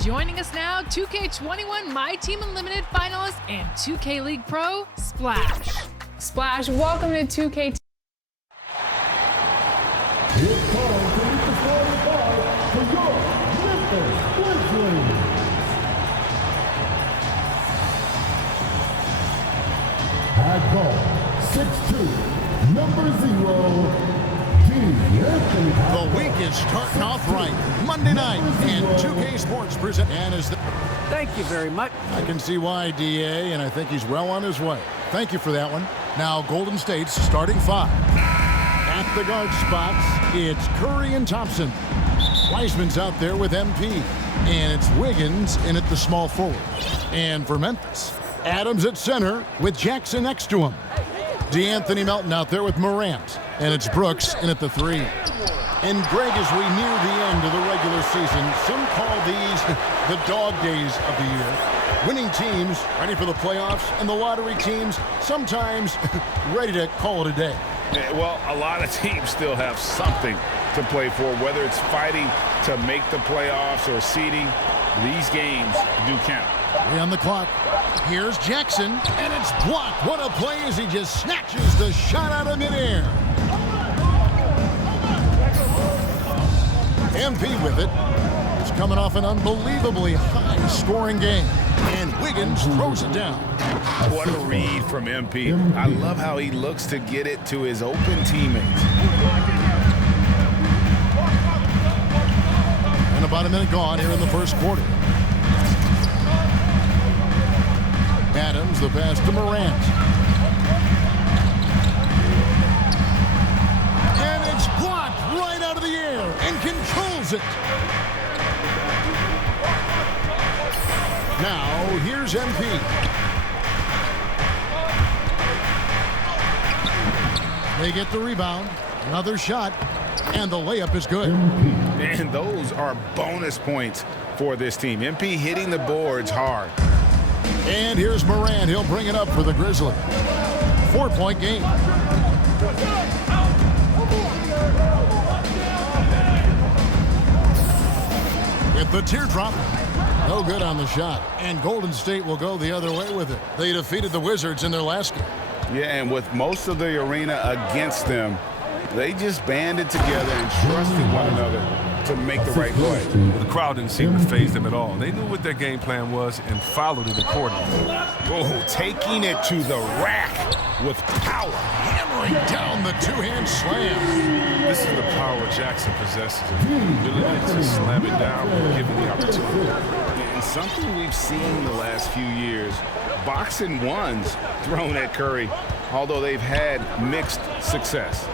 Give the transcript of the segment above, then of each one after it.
Joining us now, 2K21 MyTEAM Unlimited finalist and 2K League Pro, Splash. Splash, welcome to 2K. It's time to meet the starting five for your Memphis Grizzlies. At goal, 6'2", number 0. The week is starting off right. Monday night, and 2K Sports present. And as thank you very much. I can see why, DA, and I think he's well on his way. Thank you for that one. Now, Golden State's starting five. At the guard spots, it's Curry and Thompson. Wiseman's out there with MP. And it's Wiggins in at the small forward. And for Memphis, Adams at center with Jackson next to him. DeAnthony Melton out there with Morant. And it's Brooks in at the 3. And Greg, as we near the end of the regular season, some call these the dog days of the year. Winning teams ready for the playoffs, and the lottery teams sometimes ready to call it a day. Well, a lot of teams still have something to play for, whether it's fighting to make the playoffs or seeding. These games do count. 3 on the clock. Here's Jackson, and it's blocked. What a play as he just snatches the shot out of midair. MP with it. It's coming off an unbelievably high-scoring game. And Wiggins throws it down. What a read from MP. I love how he looks to get it to his open teammates. And about a minute gone here in the first quarter. Adams, the pass to Morant. And it's blocked right out of the air and controls it. Now, here's MP. They get the rebound. Another shot. And the layup is good. And those are bonus points for this team. MP hitting the boards hard. And here's Morant. He'll bring it up for the Grizzlies. 4-point game. With the teardrop. No good on the shot. And Golden State will go the other way with it. They defeated the Wizards in their last game. Yeah, and with most of the arena against them, they just banded together and trusted one another to make the right play. The crowd didn't seem to faze them at all. They knew what their game plan was and followed it accordingly. Oh, taking it to the rack with power. Hammering down the two-hand slam. This is the power Jackson possesses. The ability to slam it down when given the opportunity. And something we've seen the last few years, boxing ones thrown at Curry, although they've had mixed success.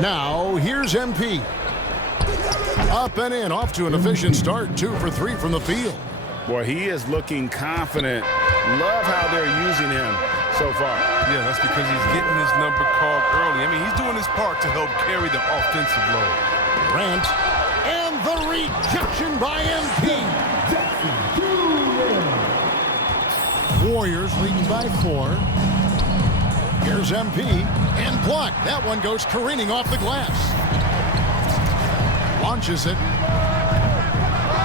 Now, here's MP. Up and in, off to an efficient start. 2 for 3 from the field. Boy, he is looking confident. Love how they're using him so far. Yeah, that's because he's getting his number called early. I mean, he's doing his part to help carry the offensive load. Grant, and the rejection by MP. Warriors leading by 4. Here's MP, and blocked. That one goes careening off the glass. Launches it.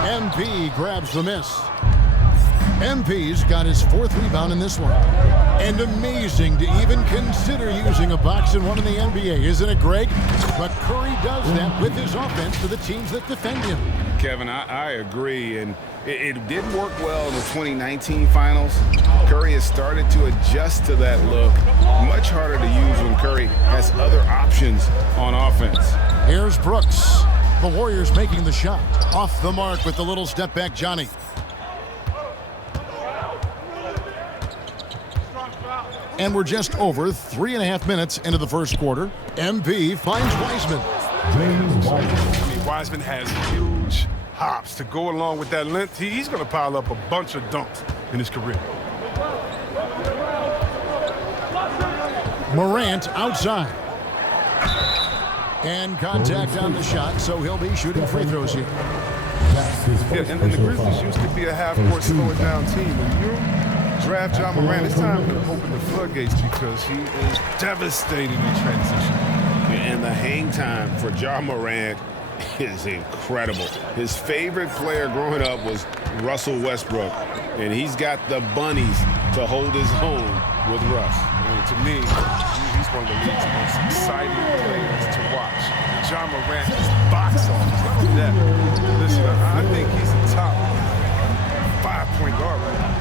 MP grabs the miss. MP's got his 4th rebound in this one. And amazing to even consider using a boxing one in the NBA, isn't it, Greg? But Curry does that with his offense to the teams that defend him. Kevin, I agree, and it didn't work well in the 2019 finals. Curry has started to adjust to that look. Much harder to use when Curry has other options on offense. Here's Brooks. The Warriors making the shot. Off the mark with the little step back, Johnny. And we're just over 3.5 minutes into the first quarter. MP finds Wiseman. I mean, Wiseman has huge hops to go along with that length. He's going to pile up a bunch of dunks in his career. Morant outside. And contact on the shot, so he'll be shooting free throws here. Yeah, and the Grizzlies used to be a half-court slow-it-down team. When you draft Ja Morant, it's time to open the floodgates because he is devastating in transition. And the hang time for Ja Morant is incredible. His favorite player growing up was Russell Westbrook, and he's got the bunnies to hold his own with Russ. I mean, to me, he's one of the league's most exciting players to watch. Ja Morant is box office. Not only that, listen, I think he's a top 5-point guard right now.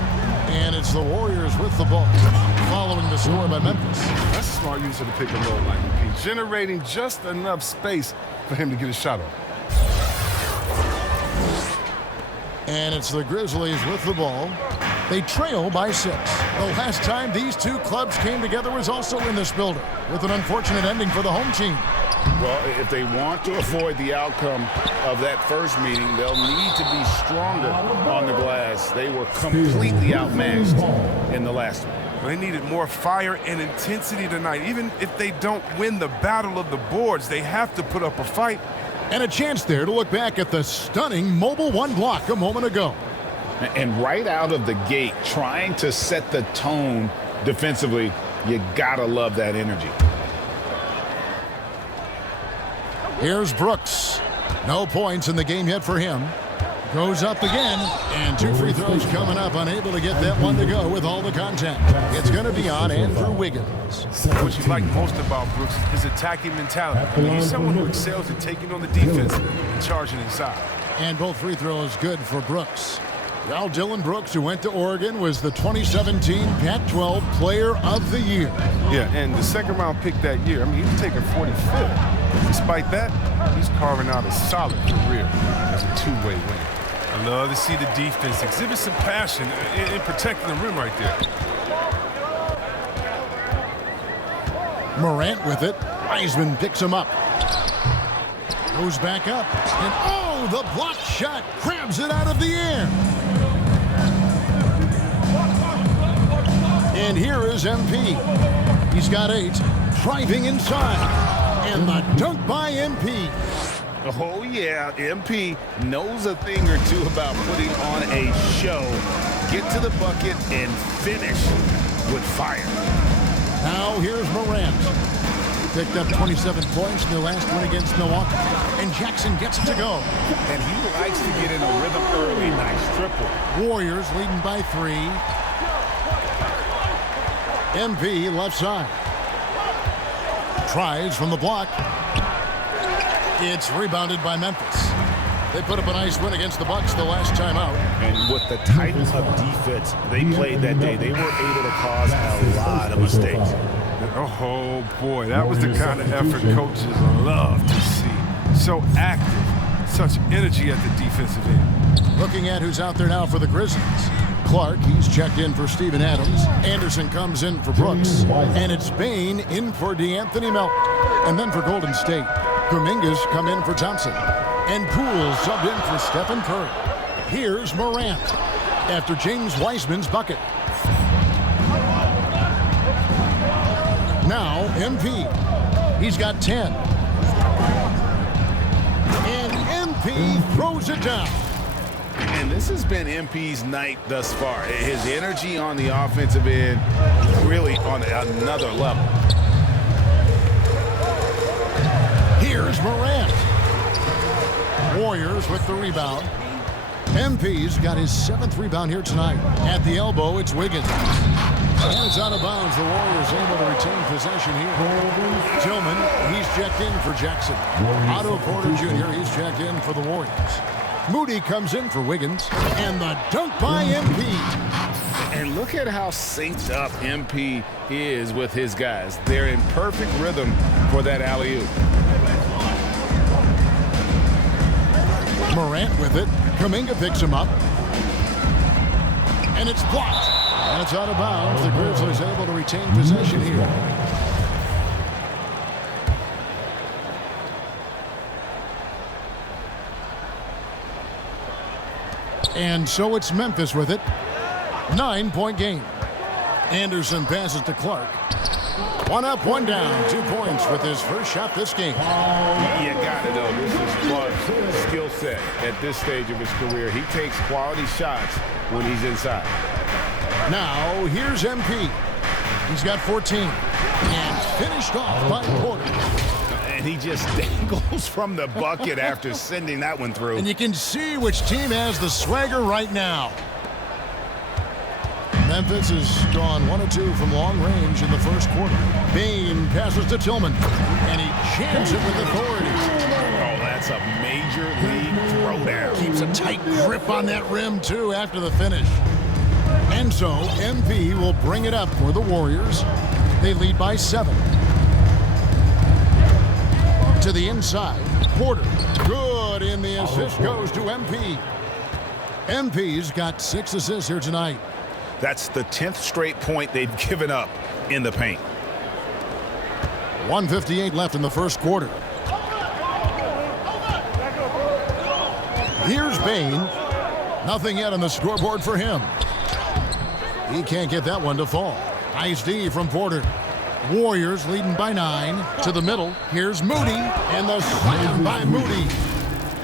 And it's the Warriors with the ball, following the score by Memphis. That's a smart use of the pick and roll, like EP, generating just enough space for him to get a shot off. And it's the Grizzlies with the ball. They trail by 6. The last time these two clubs came together was also in this building, with an unfortunate ending for the home team. Well, if they want to avoid the outcome of that first meeting, they'll need to be stronger on the glass. They were completely outmatched in the last one. They needed more fire and intensity tonight. Even if they don't win the battle of the boards, they have to put up a fight. And a chance there to look back at the stunning mobile 1 block a moment ago. And right out of the gate, trying to set the tone defensively, you gotta love that energy. Here's Brooks. No points in the game yet for him. Goes up again, and 2 free throws coming up, unable to get that one to go with all the contact. It's going to be on Andrew Wiggins. What you like most about Brooks is his attacking mentality. I mean, he's someone who excels at taking on the defense and charging inside. And both free throws good for Brooks. Well, Dylan Brooks, who went to Oregon, was the 2017 Pac-12 Player of the Year. Yeah, and the second-round pick that year, I mean, he was taken 45th. Despite that, he's carving out a solid career as a two-way winner. I love to see the defense exhibit some passion in protecting the rim right there. Morant with it. Wiseman picks him up. Goes back up. And oh, the block shot grabs it out of the air. And here is MP. He's got 8. Driving inside. And the dunk by MP. Oh, yeah, MP knows a thing or two about putting on a show. Get to the bucket and finish with fire. Now here's Morant. He picked up 27 points in the last one against Milwaukee. And Jackson gets it to go. And he likes to get in a rhythm early. Nice triple. Warriors leading by 3. MP left side. Tries from the block. It's rebounded by Memphis. They put up a nice win against the Bucks the last time out. And with the type of defense they played that day, they were able to cause a lot of mistakes. Oh, boy, that was the kind of effort coaches love to see. So active, such energy at the defensive end. Looking at who's out there now for the Grizzlies. Clark, he's checked in for Steven Adams. Anderson comes in for Brooks. And it's Bain in for DeAnthony Melton. And then for Golden State, Kuminga's come in for Thompson. And Poole subbed in for Stephen Curry. Here's Morant after James Wiseman's bucket. Now MP. He's got 10. And MP throws it down. And this has been MP's night thus far. His energy on the offensive end really on another level. Here's Morant. Warriors with the rebound. MP's got his 7th rebound here tonight. At the elbow, it's Wiggins. And it's out of bounds. The Warriors able to retain possession here. Tillman, he's checked in for Jackson. Otto Porter Jr., he's checked in for the Warriors. Moody comes in for Wiggins. And the dunk by MP. And look at how synced up MP is with his guys. They're in perfect rhythm for that alley-oop. Morant with it. Kuminga picks him up. And it's blocked. And it's out of bounds. The Grizzlies able to retain possession here. And so it's Memphis with it. 9-point game. Anderson passes to Clark. One up, one down, 2 points with his first shot this game. You got to know, this is Clark's skill set at this stage of his career. He takes quality shots when he's inside. Now, here's MP. He's got 14. And finished off by Porter. And he just dangles from the bucket after sending that one through. And you can see which team has the swagger right now. Memphis has gone 1 of 2 from long range in the first quarter. Bain passes to Tillman, and he jams it with authority. Oh, that's a major league throwdown. Keeps a tight grip on that rim, too, after the finish. And so, MP will bring it up for the Warriors. They lead by 7. To the inside, Porter. Good, and the assist goes to MP. MP's got 6 assists here tonight. That's the 10th straight point they've given up in the paint. 1:58 left in the first quarter. Here's Bain. Nothing yet on the scoreboard for him. He can't get that one to fall. Nice D from Porter. Warriors leading by 9. To the middle. Here's Moody. And the slam by Moody.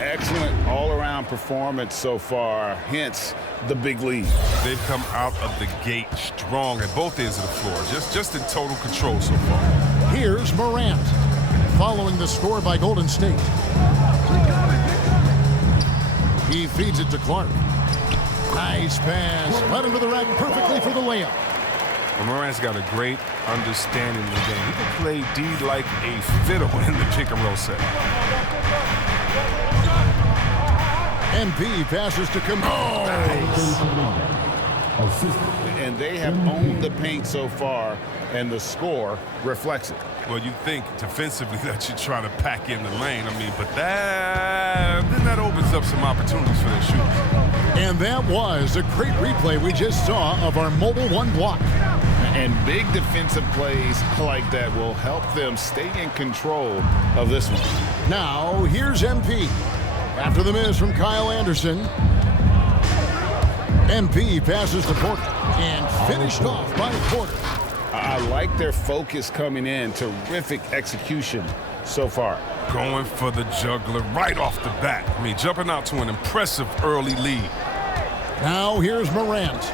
Excellent all-around performance so far, hence the big lead. They've come out of the gate strong at both ends of the floor, just in total control so far. Here's Morant, following the score by Golden State. He feeds it to Clark. Nice pass, led him to the rack perfectly for the layup. Well, Morant's got a great understanding of the game. He can play D like a fiddle in the pick and roll set. MP passes to Camo. Nice. And they have owned the paint so far, and the score reflects it. Well, you think defensively that you try to pack in the lane. I mean, but that opens up some opportunities for their shooters. And that was a great replay we just saw of our Mobile One block. And big defensive plays like that will help them stay in control of this one. Now, here's MP. After the miss from Kyle Anderson, MP passes to Porter and finished off by Porter. I like their focus coming in. Terrific execution so far. Going for the juggler right off the bat. I mean, jumping out to an impressive early lead. Now here's Morant,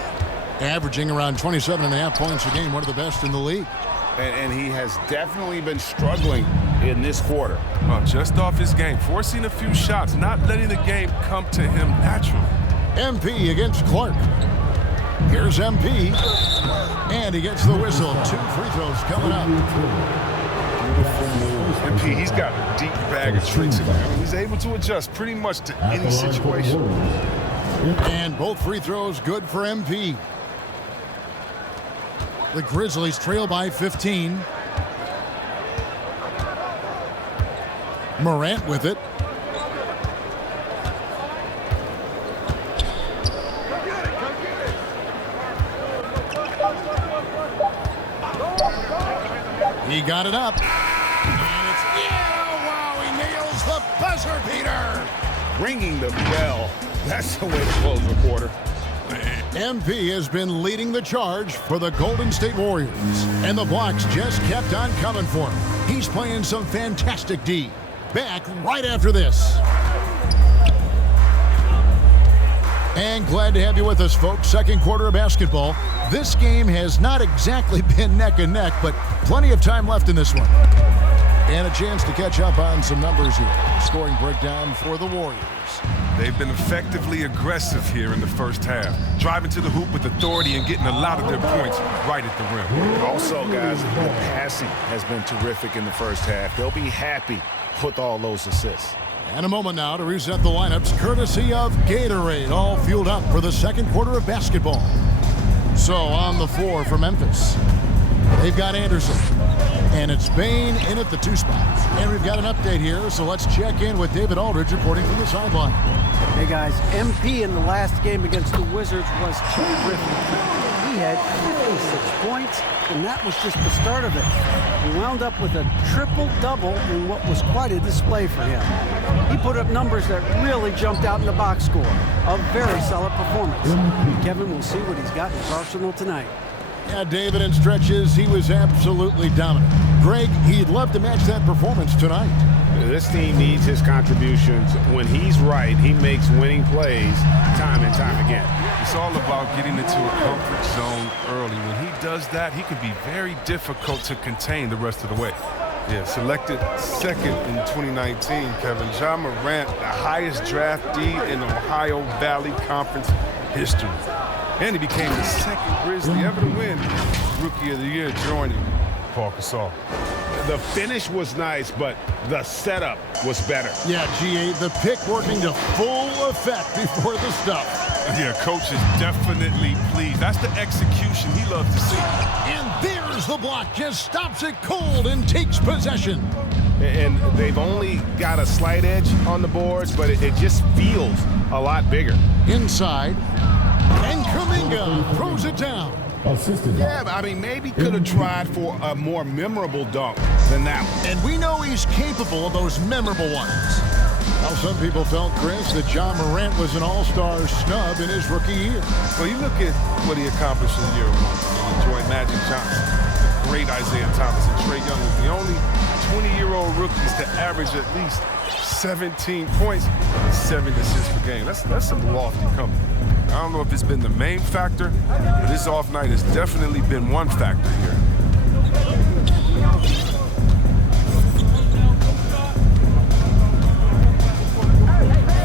averaging around 27.5 points a game, one of the best in the league. And he has definitely been struggling in this quarter. Well, just off his game, forcing a few shots, not letting the game come to him naturally. MP against Clark. Here's MP, and he gets the whistle. 2 free throws coming up. MP, he's got a deep bag of tricks in there. He's able to adjust pretty much to any situation. And both free throws good for MP. The Grizzlies trail by 15. Morant with it. He got it up. And it's, wow, he nails the buzzer beater. Ringing the bell. That's the way to close the quarter. MP has been leading the charge for the Golden State Warriors, and the blocks just kept on coming for him. He's playing some fantastic D. Back right after this. And glad to have you with us, folks. Second quarter of basketball. This game has not exactly been neck and neck, but plenty of time left in this one. And a chance to catch up on some numbers here. Scoring breakdown for the Warriors. They've been effectively aggressive here in the first half, driving to the hoop with authority and getting a lot of their points right at the rim. Also, guys, the passing has been terrific in the first half. They'll be happy with all those assists. And a moment now to reset the lineups, courtesy of Gatorade, all fueled up for the second quarter of basketball. So on the floor for Memphis, they've got Anderson, and it's Bain in at the 2 spot. And we've got an update here, so let's check in with David Aldridge reporting from the sideline. Hey guys, MP in the last game against the Wizards was terrific. He had 56 points, and that was just the start of it. He wound up with a triple-double in what was quite a display for him. He put up numbers that really jumped out in the box score. A very solid performance. Kevin will see what he's got in his arsenal tonight. Yeah, David, in stretches, he was absolutely dominant. Greg, he'd love to match that performance tonight. This team needs his contributions. When he's right, he makes winning plays time and time again. It's all about getting into a comfort zone early. When he does that, he can be very difficult to contain the rest of the way. Yeah, selected second in 2019, Kevin. Ja Morant, the highest draftee in Ohio Valley Conference history. And he became the second Grizzly ever to win Rookie of the Year, joining Paul Gasol. The finish was nice, but the setup was better. Yeah, GA, the pick working to full effect before the stuff. Yeah, coach is definitely pleased. That's the execution he loves to see. And there's the block. Just stops it cold and takes possession. And they've only got a slight edge on the boards, but it just feels a lot bigger. Inside. And Kuminga throws it down. Yeah, I mean, maybe could have tried for a more memorable dunk than that one. And we know he's capable of those memorable ones. Well, some people felt, Chris, that Ja Morant was an all-star snub in his rookie year. Well, you look at what he accomplished in year one. He joined Magic Johnson, the great Isaiah Thomas, and Trae Young was the only 20-year-old rookies to average at least 17 points and 7 assists per game. That's some lofty company. I don't know if it's been the main factor, but this off night has definitely been one factor here.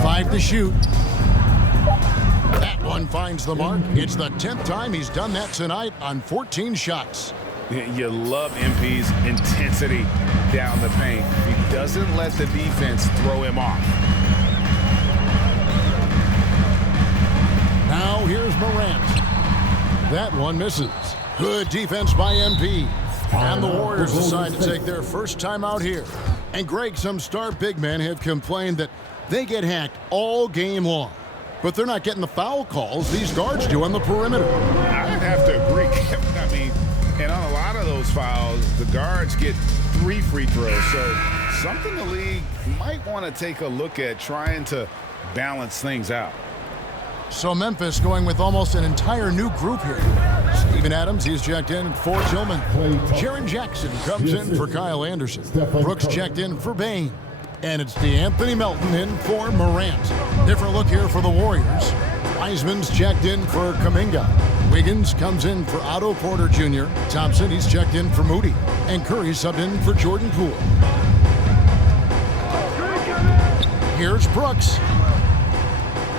Five to shoot. That one finds the mark. It's the 10th time he's done that tonight on 14 shots. You love MP's intensity down the paint. He doesn't let the defense throw him off. Now here's Morant. That one misses. Good defense by MP. And the Warriors decide to take their first time out here. And Greg, some star big men have complained that they get hacked all game long. But they're not getting the foul calls these guards do on the perimeter. I'd have to agree. I mean, and on a lot of those fouls, the guards get 3 free throws. So something the league might want to take a look at, trying to balance things out. So Memphis going with almost an entire new group here. Steven Adams, he's checked in for Tillman. Jaren Jackson comes in for Kyle Anderson. Brooks checked in for Bane. And it's DeAnthony Melton in for Morant. Different look here for the Warriors. Wiseman's checked in for Kuminga. Wiggins comes in for Otto Porter Jr. Thompson, he's checked in for Moody. And Curry subbed in for Jordan Poole. Here's Brooks.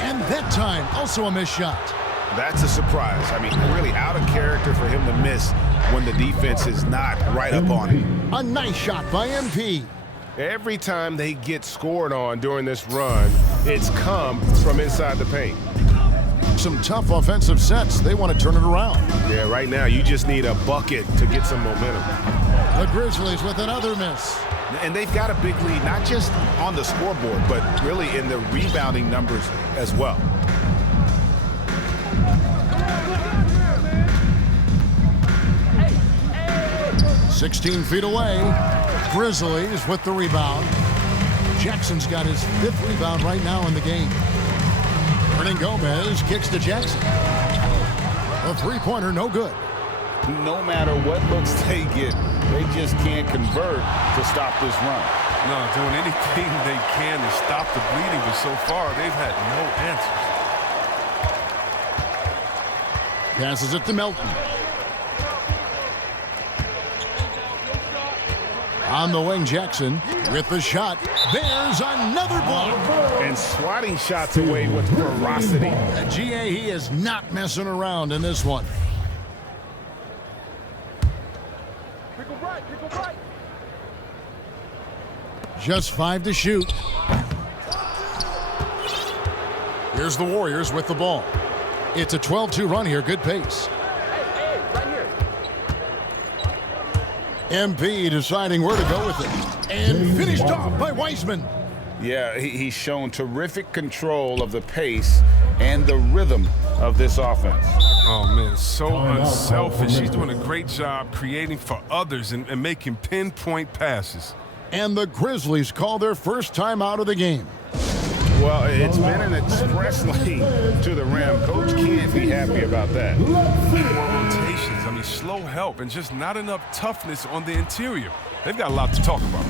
And that time, also a missed shot. That's a surprise. I mean, really out of character for him to miss when the defense is not right up on him. A nice shot by MP. Every time they get scored on during this run, it's come from inside the paint. Some tough offensive sets. They want to turn it around. Yeah, right now you just need a bucket to get some momentum. The Grizzlies with another miss. And they've got a big lead, not just on the scoreboard, but really in the rebounding numbers as well. Hey. 16 feet away. Grizzlies with the rebound. Jackson's got his 5th rebound right now in the game. Hernan Gomez kicks to Jackson. A three-pointer, no good. No matter what looks they get, they just can't convert to stop this run. No, doing anything they can to stop the bleeding, but so far they've had no answers. Passes it to Melton. On the wing, Jackson with the shot. There's another block. And swatting shots away with ferocity. GA, he is not messing around in this one. Just 5 to shoot. Here's the Warriors with the ball. It's a 12-2 run here. Good pace. MP deciding where to go with it. And finished off by Wiseman. Yeah, he's shown terrific control of the pace and the rhythm of this offense. Oh, man, so unselfish. He's doing a great job creating for others and making pinpoint passes. And the Grizzlies call their first time out of the game. Well, it's been an express lane to the rim. Coach can't be happy about that. Poor rotations. I mean, slow help and just not enough toughness on the interior. They've got a lot to talk about.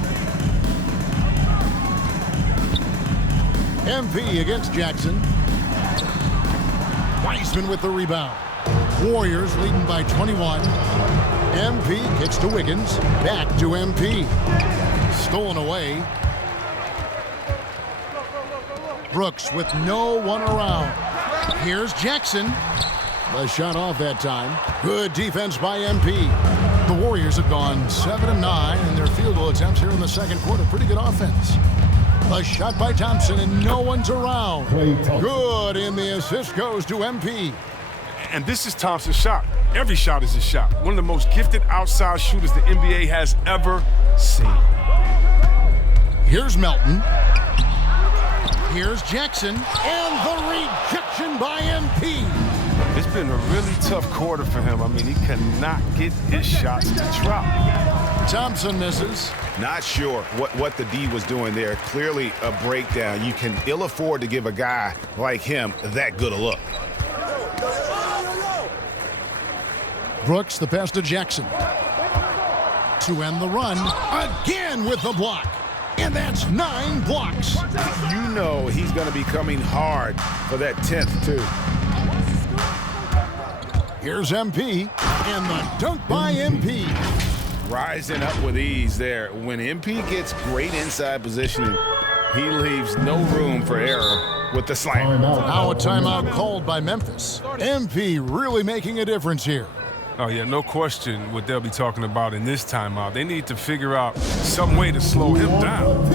MP against Jackson. Wiseman with the rebound. Warriors leading by 21. MP gets to Wiggins. Back to MP. Stolen away. Brooks with no one around. Here's Jackson. The shot off that time. Good defense by MP. The Warriors have gone 7 of 9 in their field goal attempts here in the second quarter. Pretty good offense. A shot by Thompson, and no one's around. Good, and the assist goes to MP. And this is Thompson's shot. Every shot is his shot. One of the most gifted outside shooters the NBA has ever seen. Here's Melton. Here's Jackson, and the rejection by MP. It's been a really tough quarter for him. I mean, he cannot get his shots to drop. Thompson misses. Not sure what the D was doing there. Clearly a breakdown. You can ill afford to give a guy like him that good a look. Brooks, the pass to Jackson. To end the run, again with the block. And that's 9 blocks. You know he's going to be coming hard for that 10th, too. Here's MP, and the dunk by MP. Rising up with ease there. When MP gets great inside positioning, he leaves no room for error with the slam. Now a timeout called by Memphis. MP really making a difference here. Oh, yeah, no question what they'll be talking about in this timeout. They need to figure out some way to slow him down.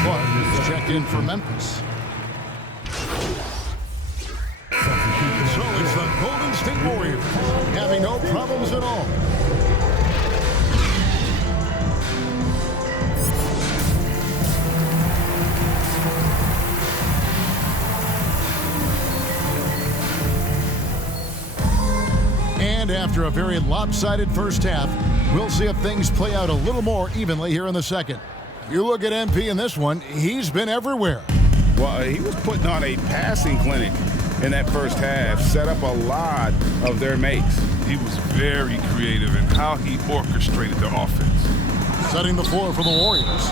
Clark is checked in for Memphis. So it's the Golden State Warriors having no problems at all. And after a very lopsided first half, we'll see if things play out a little more evenly here in the second. You look at MP in this one, he's been everywhere. Well, he was putting on a passing clinic in that first half, set up a lot of their makes. He was very creative in how he orchestrated the offense. Setting the floor for the Warriors.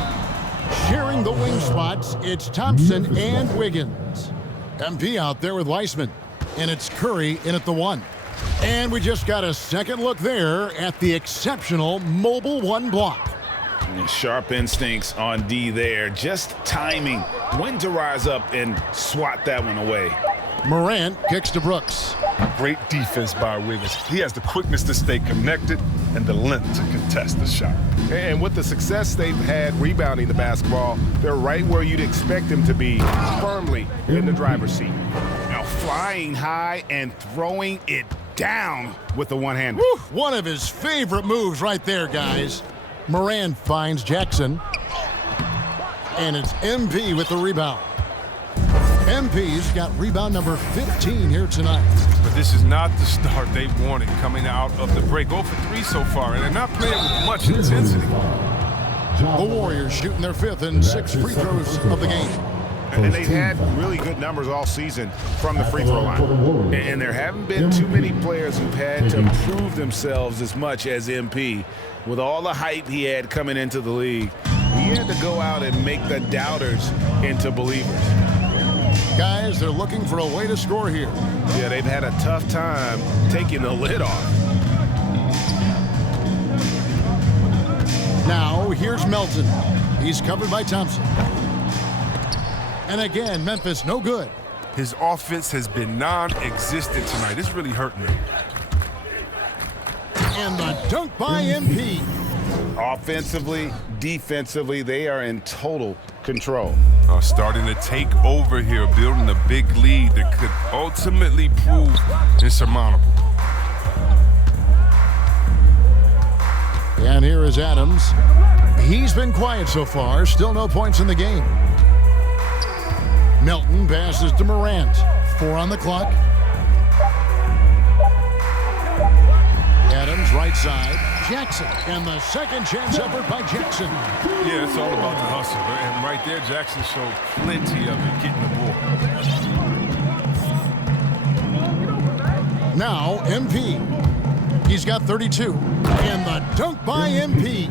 Sharing the wing spots, it's Thompson and Wiggins. MP out there with Weissman. And it's Curry in at the 1. And we just got a second look there at the exceptional mobile 1 block. Sharp instincts on D there. Just timing when to rise up and swat that one away. Morant kicks to Brooks. Great defense by Wiggins. He has the quickness to stay connected and the length to contest the shot. And with the success they've had rebounding the basketball, they're right where you'd expect them to be, firmly in the driver's seat. Now flying high and throwing it down with the one-hander. One of his favorite moves right there, guys. Morant finds Jackson. And it's MP with the rebound. MP's got rebound number 15 here tonight. But this is not the start they wanted coming out of the break. 0 for 3 so far, and they're not playing with much intensity. The Warriors shooting their 5th and 6th free throws of the game. And they've had really good numbers all season from the free throw line. And there haven't been too many players who've had to prove themselves as much as MP. With all the hype he had coming into the league, he had to go out and make the doubters into believers. Guys, they're looking for a way to score here. Yeah, they've had a tough time taking the lid off. Now, here's Melton. He's covered by Thompson. And again, Memphis no good. His offense has been non-existent tonight. It's really hurting him. And the dunk by MP. Offensively, defensively, they are in total control. Starting to take over here, building a big lead that could ultimately prove insurmountable. And here is Adams. He's been quiet so far, still no points in the game. Melton passes to Morant. 4 on the clock. Adams right side. Jackson, and the second chance effort by Jackson. Yeah, it's all about the hustle. And right there, Jackson showed plenty of it getting the ball. Now, MP. He's got 32. And the dunk by MP.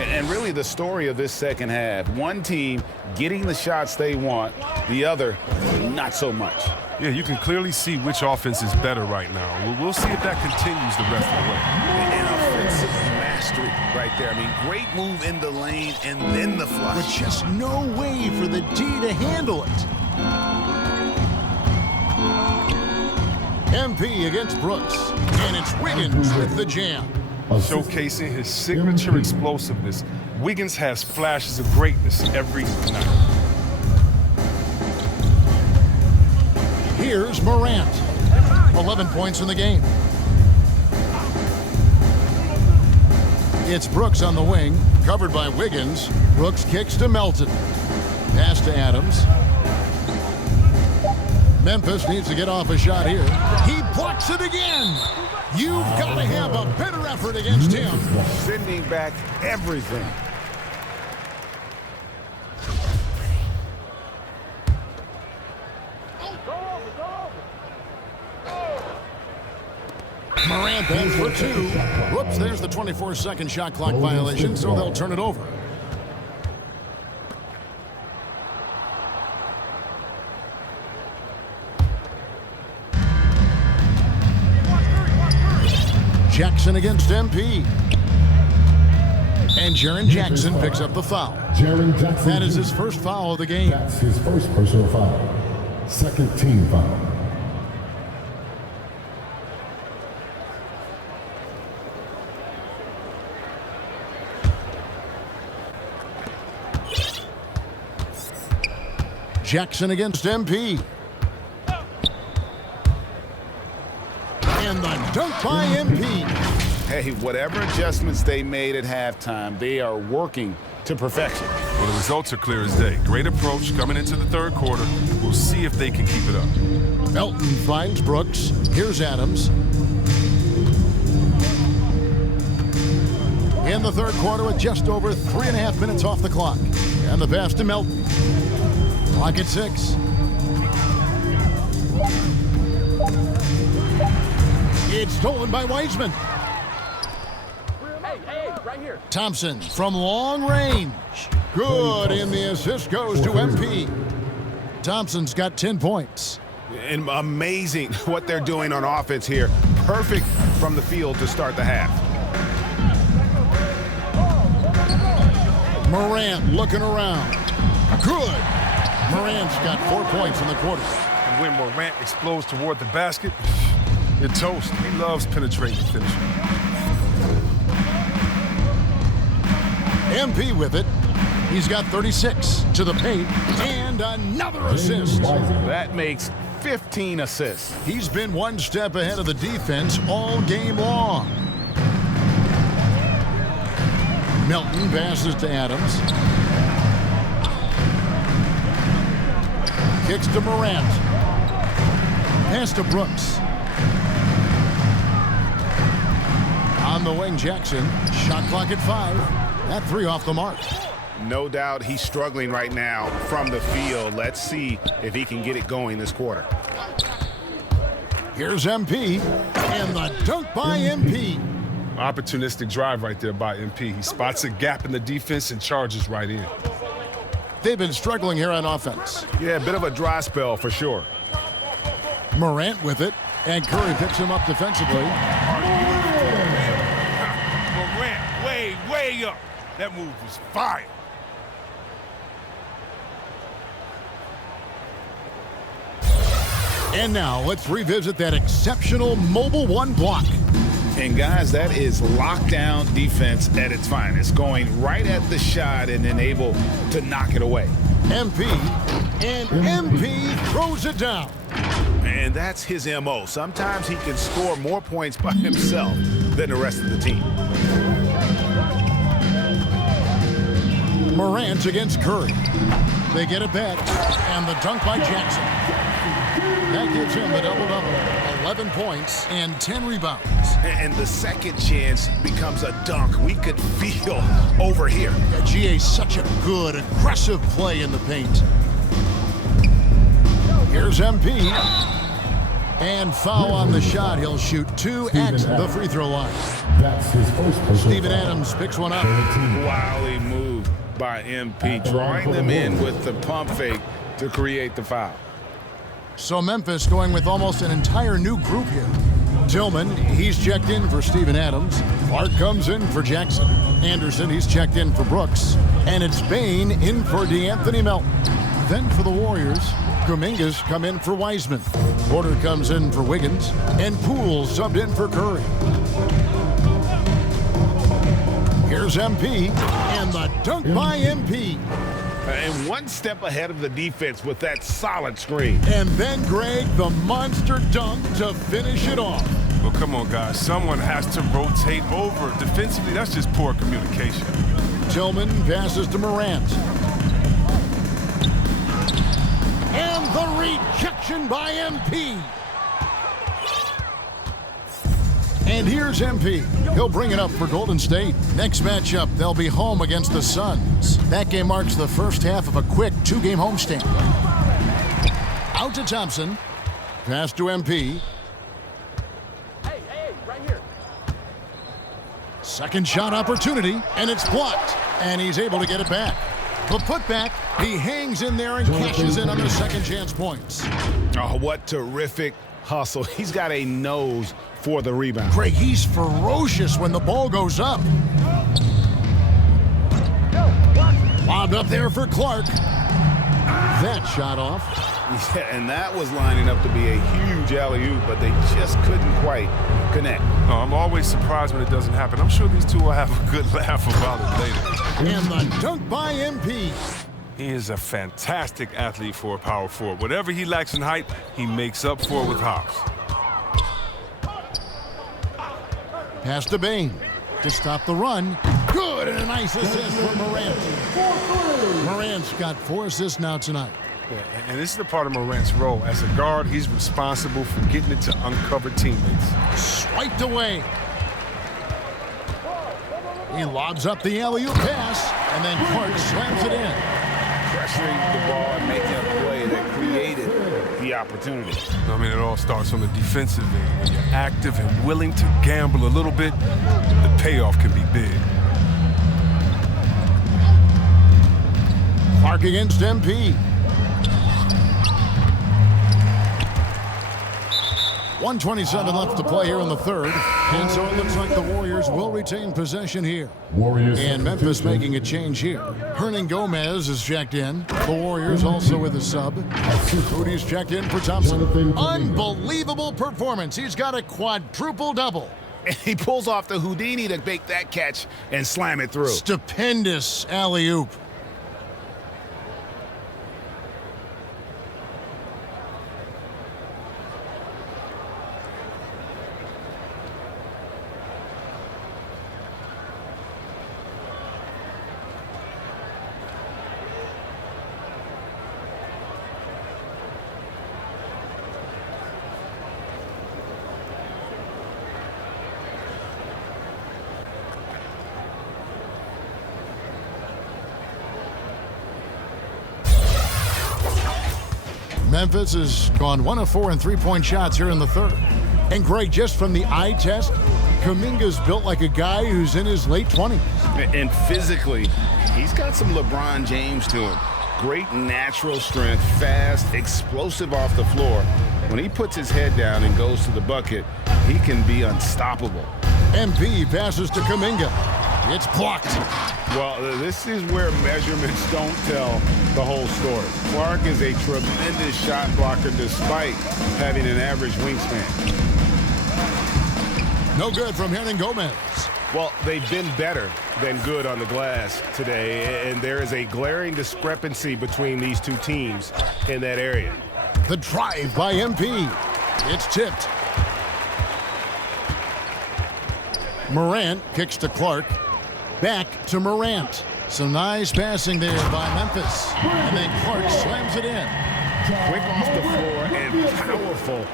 And really the story of this second half, one team getting the shots they want, the other not so much. Yeah, you can clearly see which offense is better right now. We'll see if that continues the rest of the way. And offensive mastery right there. I mean, great move in the lane and then the flush. With just no way for the D to handle it. MP against Brooks. And it's Wiggins with the jam. Showcasing his signature explosiveness. Wiggins has flashes of greatness every night. Here's Morant. 11 points in the game. It's Brooks on the wing, covered by Wiggins. Brooks kicks to Melton. Pass to Adams. Memphis needs to get off a shot here. He blocks it again. You've got to have a better effort against him. Sending back everything. Morant then for two. Whoops, there's the 24-second shot clock violation, so they'll turn it over. Jackson against MP. And Jaren Jackson picks up the foul. Jaren Jackson. That is his first foul of the game. That's his first personal foul. Second team foul. Jackson against MP. And the dunk by MP. Hey, whatever adjustments they made at halftime, they are working to perfection. Well, the results are clear as day. Great approach coming into the third quarter. We'll see if they can keep it up. Melton finds Brooks. Here's Adams. In the third quarter with just over 3.5 minutes off the clock. And the pass to Melton. Clock at 6. It's stolen by Wiseman. Hey, right here. Thompson from long range. Good, and the assist goes to MP. Thompson's got 10 points. And amazing what they're doing on offense here. Perfect from the field to start the half. Morant looking around. Good. Morant's got 4 points in the quarter. And when Morant explodes toward the basket, you're toast. He loves penetrating the finisher. MP with it. He's got 36 to the paint and another assist. That makes 15 assists. He's been one step ahead of the defense all game long. Melton passes to Adams. Kicks to Morant. Pass to Brooks. On the wing, Jackson. Shot clock at 5. That 3 off the mark. No doubt he's struggling right now from the field. Let's see if he can get it going this quarter. Here's MP. And the dunk by MP. Opportunistic drive right there by MP. He spots a gap in the defense and charges right in. They've been struggling here on offense. Yeah, a bit of a dry spell for sure. Morant with it. And Curry picks him up defensively. Morant way up. That move was fire. And now let's revisit that exceptional mobile one block. And guys, that is lockdown defense at its finest, going right at the shot and then able to knock it away. MP, and MP throws it down. And that's his MO. Sometimes he can score more points by himself than the rest of the team. Morant against Curry. They get it back, and the dunk by Jackson. That gives him the double-double. 11 points and 10 rebounds. And the second chance becomes a dunk. We could feel over here. Yeah, GA, such a good, aggressive play in the paint. Here's MP. And foul on the shot. He'll shoot 2 at the free throw line. That's his first personal Steven foul. Adams picks one up. Wildly moved by MP, drawing them in with the pump fake to create the foul. So Memphis going with almost an entire new group here. Tillman, he's checked in for Steven Adams. Clark comes in for Jackson. Anderson, he's checked in for Brooks. And it's Bain in for DeAnthony Melton. Then for the Warriors, Kuminga's come in for Wiseman. Porter comes in for Wiggins. And Poole subbed in for Curry. Here's MP. And the dunk by MP. And one step ahead of the defense with that solid screen. And then Greg, the monster dunk to finish it off. Well, come on, guys. Someone has to rotate over. Defensively, that's just poor communication. Tillman passes to Morant. And the rejection by MP. And here's MP. He'll bring it up for Golden State. Next matchup, they'll be home against the Suns. That game marks the first half of a quick 2-game homestand. Out to Thompson. Pass to MP. Hey, right here. Second shot opportunity, and it's blocked. And he's able to get it back. The putback, he hangs in there and cashes in on the second chance points. Oh, what terrific hustle. He's got a nose for the rebound. Greg, he's ferocious when the ball goes up. Lobbed up there for Clark. That shot off. Yeah, and that was lining up to be a huge alley-oop, but they just couldn't quite connect. Oh, I'm always surprised when it doesn't happen. I'm sure these two will have a good laugh about it later. And the dunk by MP. He is a fantastic athlete for a power forward. Whatever he lacks in height, he makes up for it with hops. Pass to Bain to stop the run. Good, and a nice assist for Morant. Morant's got 4 assists now tonight. Yeah, and this is the part of Morant's role. As a guard, he's responsible for getting it to uncovered teammates. Swiped away. He lobs up the alley-oop pass, and then Clark slams it in. Pressuring the ball and making a play that created the opportunity. I mean, it all starts on the defensive end. When you're active and willing to gamble a little bit, the payoff can be big. Clark against MP. 1:27 left to play here in the third. And so it looks like the Warriors will retain possession here. Warriors. And Memphis making a change here. Hernan Gomez is checked in. The Warriors also with a sub. Cody's checked in for Thompson. Unbelievable performance. He's got a quadruple double. And he pulls off the Houdini to make that catch and slam it through. Stupendous alley-oop. Memphis has gone 1 of 4 in three-point shots here in the third. And Greg, just from the eye test, Kuminga's built like a guy who's in his late 20s. And physically, he's got some LeBron James to him. Great natural strength, fast, explosive off the floor. When he puts his head down and goes to the bucket, he can be unstoppable. MP passes to Kuminga. It's blocked. Well, this is where measurements don't tell the whole story. Clark is a tremendous shot blocker despite having an average wingspan. No good from Hernan Gomez. Well, they've been better than good on the glass today, and there is a glaring discrepancy between these two teams in that area. The drive by MP. It's tipped. Morant kicks to Clark. Back to Morant. Some nice passing there by Memphis. And then Clark slams it in. Quick off the floor and powerful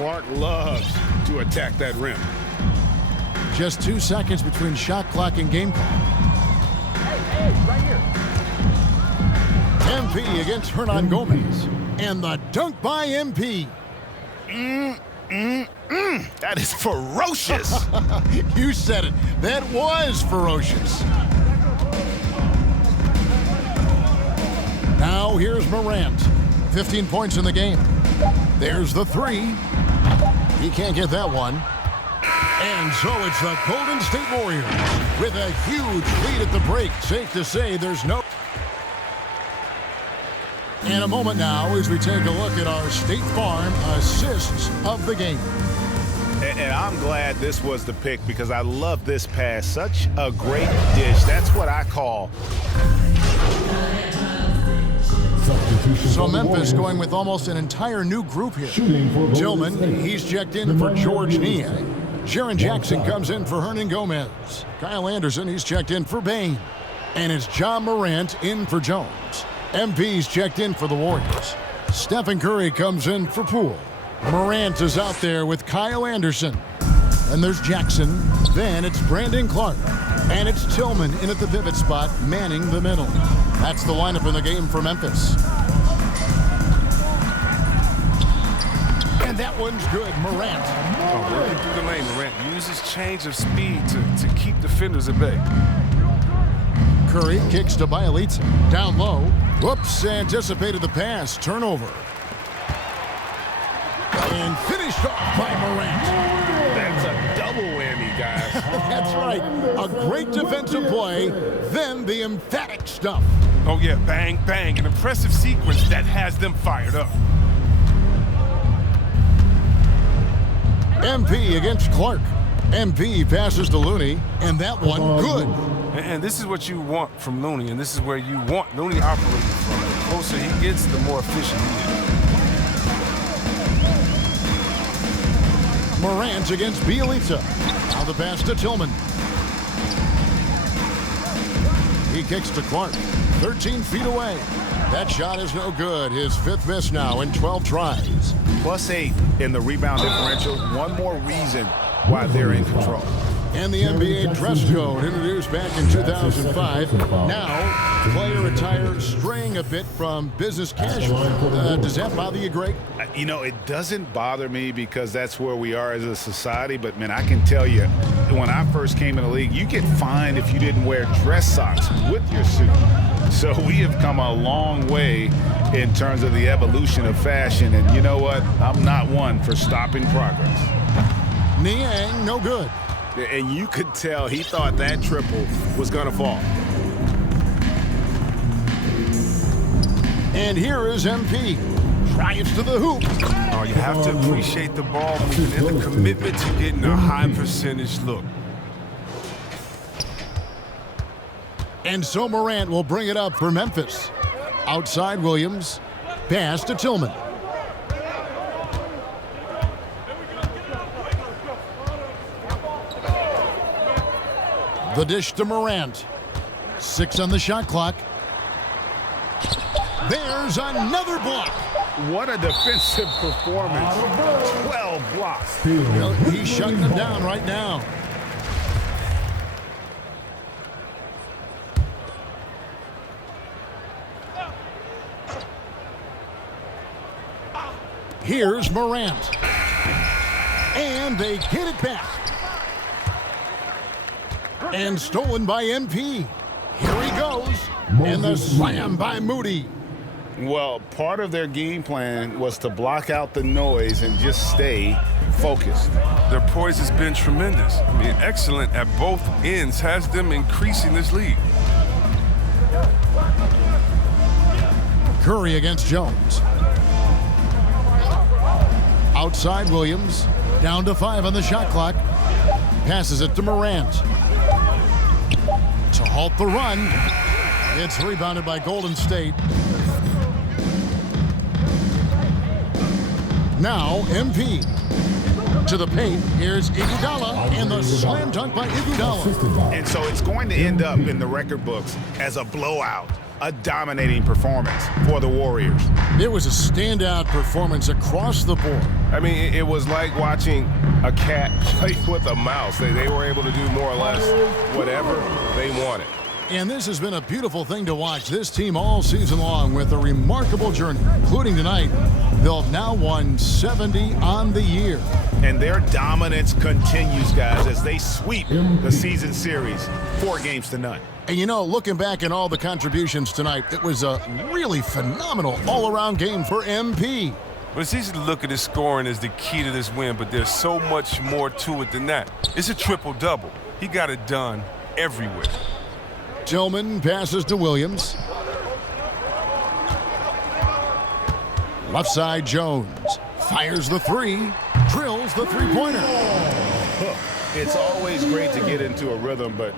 Clark loves to attack that rim. Just 2 seconds between shot clock and game clock. Hey, right here. MP against Hernan Gomez. And the dunk by MP. That is ferocious. You said it. That was ferocious. Now here's Morant. 15 points in the game. There's the three. He can't get that one. And so it's the Golden State Warriors with a huge lead at the break. Safe to say there's no... In a moment now as we take a look at our State Farm assists of the game. And I'm glad this was the pick because I love this pass. Such a great dish. That's what I call. So Memphis going with almost an entire new group here. Tillman, he's checked in for George Niang. Jaren Jackson comes in for Hernan Gomez. Kyle Anderson, he's checked in for Bain. And it's John Morant in for Jones. MP's checked in for the Warriors. Stephen Curry comes in for Poole. Morant is out there with Kyle Anderson. And there's Jackson. Then it's Brandon Clark. And it's Tillman in at the pivot spot, manning the middle. That's the lineup in the game for Memphis. And that one's good, Morant. Working through the lane, Morant uses change of speed to keep defenders at bay. Curry kicks to Bielitsa. Down low. Whoops, anticipated the pass. Turnover. And finished off by Morant. That's a double whammy, guys. That's right. A great defensive play, then the emphatic stuff. Oh, yeah, bang, bang. An impressive sequence that has them fired up. MP against Clark. MP passes to Looney, and that one good. And this is what you want from Looney, and this is where you want Looney operating from. The closer he gets, the more efficient he is. Morant against Bielitsa. Now the pass to Tillman. He kicks to Clark. 13 feet away. That shot is no good. His fifth miss now in 12 tries. +8 in the rebound differential. One more reason why they're in control. And the NBA dress code introduced back in 2005. Now, player attire straying a bit from business casual. Does that bother you, Greg? You know, it doesn't bother me because that's where we are as a society. But, man, I can tell you, when I first came in the league, you get fined if you didn't wear dress socks with your suit. So we have come a long way in terms of the evolution of fashion. And you know what? I'm not one for stopping progress. Niang, no good. And you could tell he thought that triple was going to fall. And here is MP. Drives to the hoop. Oh, you have to appreciate the ball movement and the commitment to getting a high percentage look. And so Morant will bring it up for Memphis. Outside Williams. Pass to Tillman. The dish to Morant. 6 on the shot clock. There's another block. What a defensive performance. 12 blocks. Well, he's shutting them down right now. Here's Morant. And they get it back. And stolen by MP. Here he goes. And the slam by Moody. Well, part of their game plan was to block out the noise and just stay focused. Their poise has been tremendous. I mean, excellent at both ends, has them increasing this lead. Curry against Jones. Outside Williams. Down to 5 on the shot clock. Passes it to Morant. To halt the run. It's rebounded by Golden State. Now MP. To the paint. Here's Iguodala. And the slam dunk by Iguodala. And so it's going to end up in the record books as a blowout. a dominating performance for the Warriors. It was a standout performance across the board. I mean, it was like watching a cat play with a mouse. They were able to do more or less whatever they wanted. And this has been a beautiful thing to watch this team all season long with a remarkable journey, including tonight. They'll have now won 70 on the year. And their dominance continues, guys, as they sweep the season series 4-0. And you know, looking back at all the contributions tonight, it was a really phenomenal all-around game for MP. Well, it's easy to look at his scoring as the key to this win, but there's so much more to it than that. It's a triple-double. He got it done everywhere. Tillman passes to Williams. Left side, Jones fires the three, drills the three-pointer. It's always great to get into a rhythm, but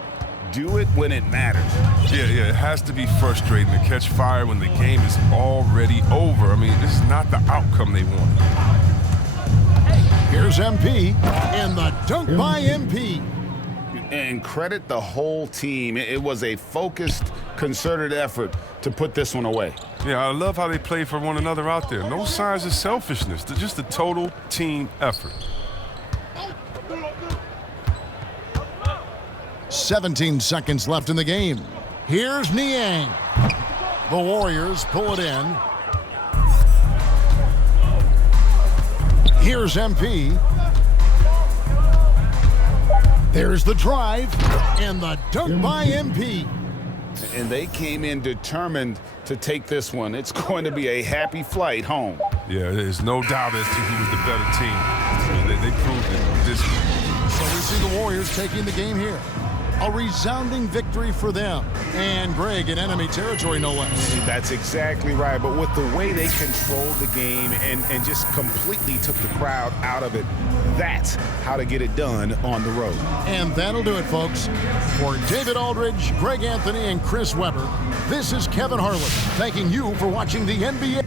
do it when it matters. Yeah, it has to be frustrating to catch fire when the game is already over. I mean, this is not the outcome they wanted. Here's MP, and the dunk by MP. And credit the whole team. It was a focused, concerted effort to put this one away. Yeah, I love how they play for one another out there. No signs of selfishness. They're just a total team effort. 17 seconds left in the game. Here's Niang. The Warriors pull it in. Here's MP. There's the drive and the dunk by MP. And they came in determined to take this one. It's going to be a happy flight home. Yeah, there's no doubt as to who was the better team. They proved it this week. So we see the Warriors taking the game here. A resounding victory for them. And Greg in enemy territory, no less. That's exactly right. But with the way they controlled the game and just completely took the crowd out of it, that's how to get it done on the road. And that'll do it, folks. For David Aldridge, Greg Anthony, and Chris Webber, this is Kevin Harlan thanking you for watching the NBA.